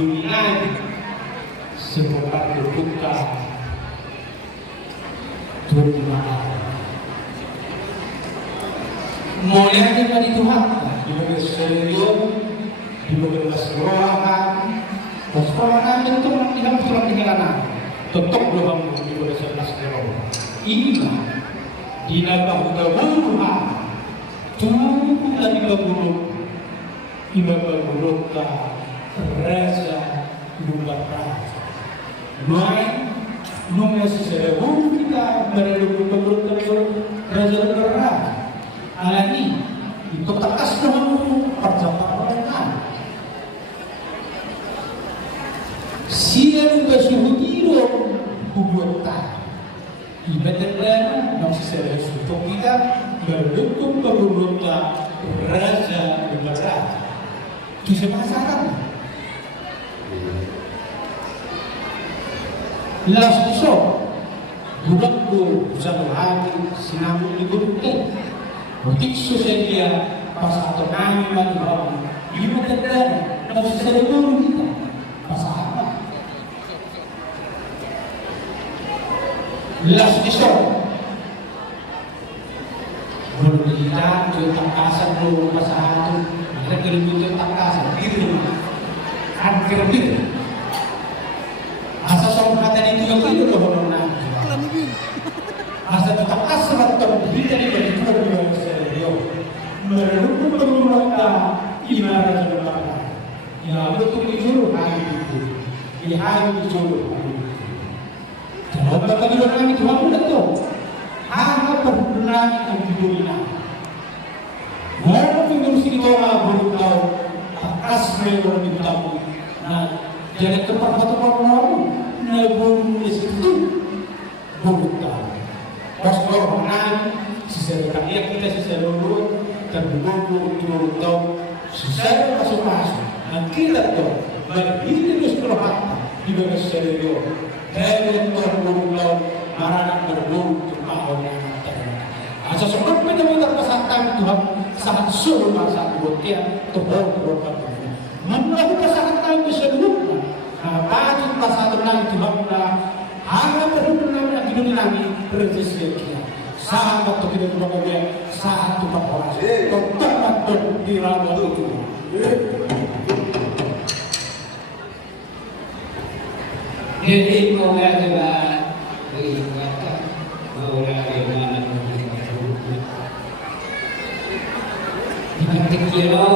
dunia semoga terbuka Tuhan mulai dari Tuhan di bagian serius di bagian keseluruhan keseluruhan itu tidak surat tinggalan tetap belum di bagian keseluruhan inilah di dalam Tuhan Tuhan dari buruk ibadah burukka raja lumbara Nuai nunga seserebu kita berlubur raja lumbara alani itu tekas dengan perjalanan siang bersuhudiro kubuatan ibadah nang seserebu untuk kita berlubur berlubur raja lumbara itu sepasaran Las besok, budak tu satu hari sinambung di gunung Butik susedia pas atau kami bagi orang lima terjadi dan susedia dulu kita pas apa? Las besok, belum kita jual kasar dulu pas satu, mereka jual kasar gitu, hampir gitu. Asa sama kata itu yang itu loh nona. Asa tetap asal terbeli dari baju yang serius. Mereka berumrah ibarat ibarat. Ya betul dijuru hari itu. Di hari dijuru. Kalau mereka dijuru Tuhan sudah tahu. Hanya berbenah yang didunia. Mereka mengurusi kita belum tahu. Akas mereka belum tahu. Nah, jadi tempat orang nabung itu bukan. Pas orang sisa kaya kita sisa lulu terburu turun tahu sisa masuk. Akhirnya tu berbeda terus terhata di bagian serius. Dan terburu tahu marah berburu terpaham yang terhadap. Asal sebab benar-benar kesatuan Tuhan sangat suruh masa buatnya Tuhan berkat. Menahu kesatuan keseluruhan. Bagi pasal tenang Tuhan harap benar-benar di dunia ini bersedia. Sahabat tu kita berbagai satu orang. Tetap di dalam itu. Jadi kau ada berkata orang yang nanti kira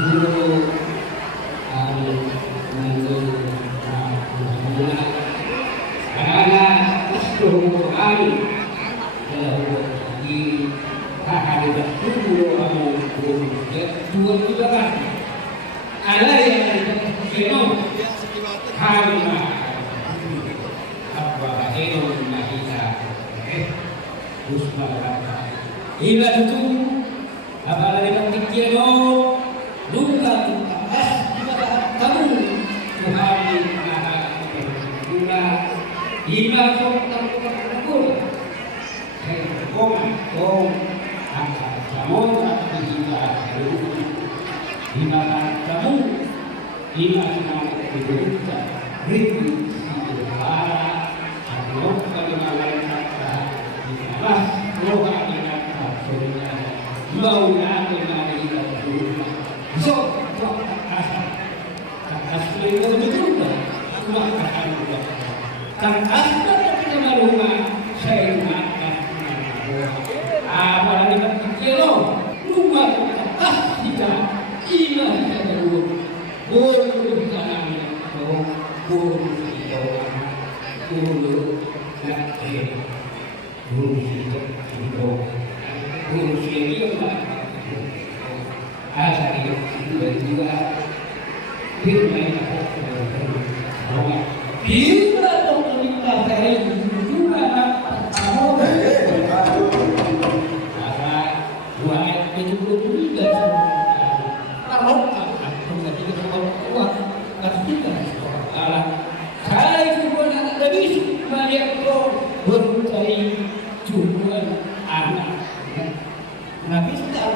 dulu Nabi sudah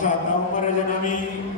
Bangsa tahu para janami